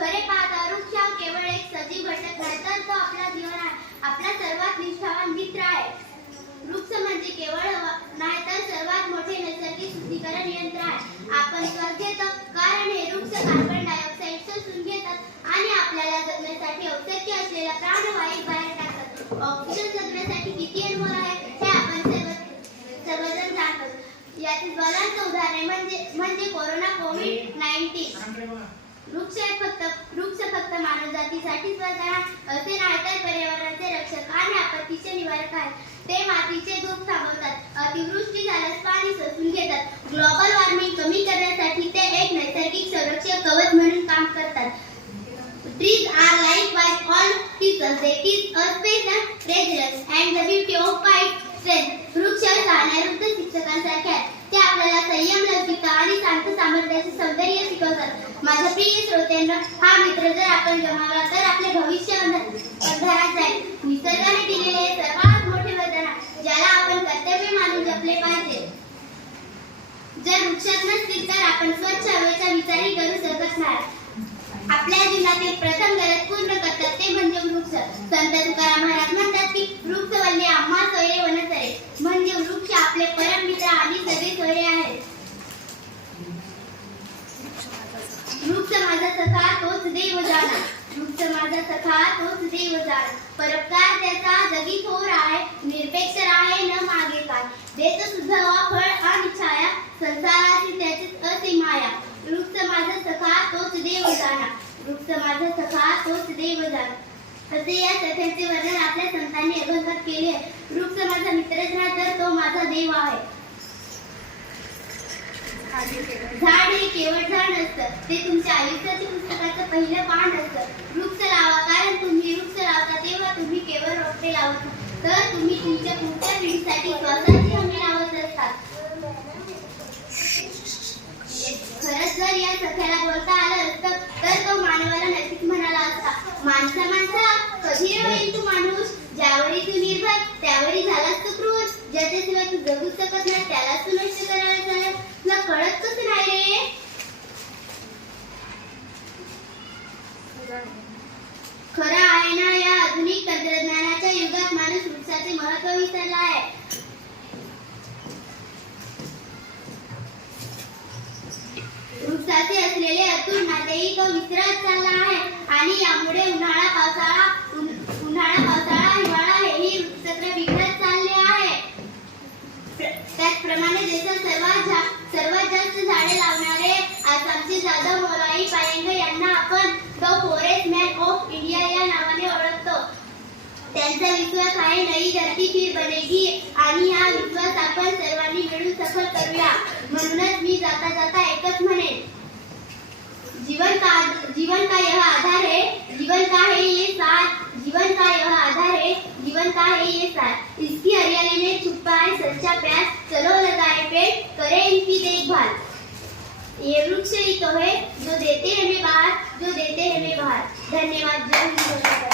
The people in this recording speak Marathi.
खरे पाहता वृक्ष हा केवळ एक सजीव घटक नाही, तर तो आपला सर्वात निष्ठावान मित्र आहे. वृक्ष म्हणजे केवळ नाही तर सर्वात मोठे नैसर्गिक शुद्धीकरण यंत्र आहे. आपण श्वास घेतो कारण हे वृक्ष कार्बन डायऑक्साईड शोषून घेतात आणि आपल्याला जगण्यासाठी आवश्यक असलेला प्राणवायू बाहेर टाकतात. ऑक्सिजन जगण्यासाठी किती अनमोल आहे हे आपण सर्वजण जाणतो. यातील ज्वलंत उदाहरण म्हणजे कोरोना कोविड-19. वृक्ष फक्त मानवजातीसाठीच वरदान असे नाही तर पर्यावरणाचे रक्षक आणि आपत्तीचे निवारक आहेत. ते मातीचे धूप थांबवतात, अतिवृष्टी झाल्यास पाणी शोषून घेतात, ग्लोबल वॉर्मिंग कमी करण्यासाठी ते एक नैसर्गिक संरक्षक कवच म्हणून काम करतात. Trees are likewise all teachers. They teach us patience, resilience and the beauty of quiet strength. वृक्ष सहानुभूत शिक्षकांसारखे आहेत. ते आपल्याला संयम, लवचिकता आणि शांत सामर्थ्याचे सौंदर्य शिकवतात. माझ्या प्रिय श्रोत्यांनो, हा मित्र जर आपण गमावला तर आपले भविष्य अंधारात जाईल. निसर्गाने दिलेले सर्वात मोठे वरदान आहे, ज्याला आपण कर्तव्य मानून जपले पाहिजे. जर वृक्षच नसतील तर आपण स्वच्छ हवेचा विचारही करू शकत नाही. आपल्या जीवनातील प्रथम गरज पूर्ण करतात ते म्हणजे वृक्ष. संत तुकाराम महाराज म्हणतात की वृक्ष वल्ले आम्हा सोयरे वनचरे, म्हणजे वृक्ष आपले परम मित्र आणि सगळे सोयरे आहेत. वृक्ष माझा सखा तोच देव जाणा, वृक्ष माझा सखा तोच देव जाणा. परोपकार त्याचा जगी थोर आहे, निरपेक्ष आहे न मागे काय, देत सुद्धा वा फळ आणि छाया, संसाराची त्याचीच असीम माया. वृक्ष माझा सखा तोच देव जाणा, वृक्ष माझा सखा तोच देव जाणा. असे या सख्याचे वर्णन आपल्या संतांनी अभंगात केले आहे. वृक्ष माझा मित्रच नाही तर तो माझा देव आहे. झाड हे केवळ झाड नसतं, ते तुमच्या आयुष्याच्या पुस्तकाचं पहिलं पान असतं. वृक्ष लावा, कारण तुम्ही वृक्ष लावता तेव्हा तुम्ही केवळ रोपटे लावत नाही, तर तुम्ही तुमच्या पुढच्या पिढीसाठी श्वासाची हमी लावत असतात. खरंच जर या सख्याला बोलता आलं असतं तर तो मानवाला नक्कीच म्हणाला असता, माणसा कधी होईल तू माणूस, ज्यावेळी तू निर्भय त्यावेळी झालास तू क्रूर, ज्याच्याशिवाय तू जगू शकत नाही त्यालाच तू नष्ट करायला चालेल. तुला कळत कसं नाही रे? खरं आहे ना, या आधुनिक तंत्रज्ञानाच्या युगात माणूस वृक्षाचे महत्त्व विसरला आहे. वृक्षाचे असलेले अतुल नातेही तो विसरत चालला आहे आणि यामुळे उन्हाळा पावसाळा हिवाळा हेही ऋतुचक्र बिघडत चालले आहे. त्याचप्रमाणे देशात सर्वात जास्त झाडे लावणारे आसामचे जाधव मोराई पायंग यांना आपण the forest man of India या नावाने ओळखतो. त्यांचा विश्वास आहे नई धरती फिर बनेगी आणि हा विश्वास आपण सर्वांनी मिळून सफल करूया. म्हणूनच मी जाता जाता एकच म्हणेन, जीवन का यह आधार है, जीवन का है ये साथ, जीवन का यह आधार है, जीवन का है ये साथ. इसकी हरियाली में छुपा है सच्चा प्यार, चलो लगाए पेड़, करें इनकी देखभाल. ये वृक्ष ही तो है जो देते हमें बाहर, जो देते हमें बाहर. धन्यवाद. जय हिंद.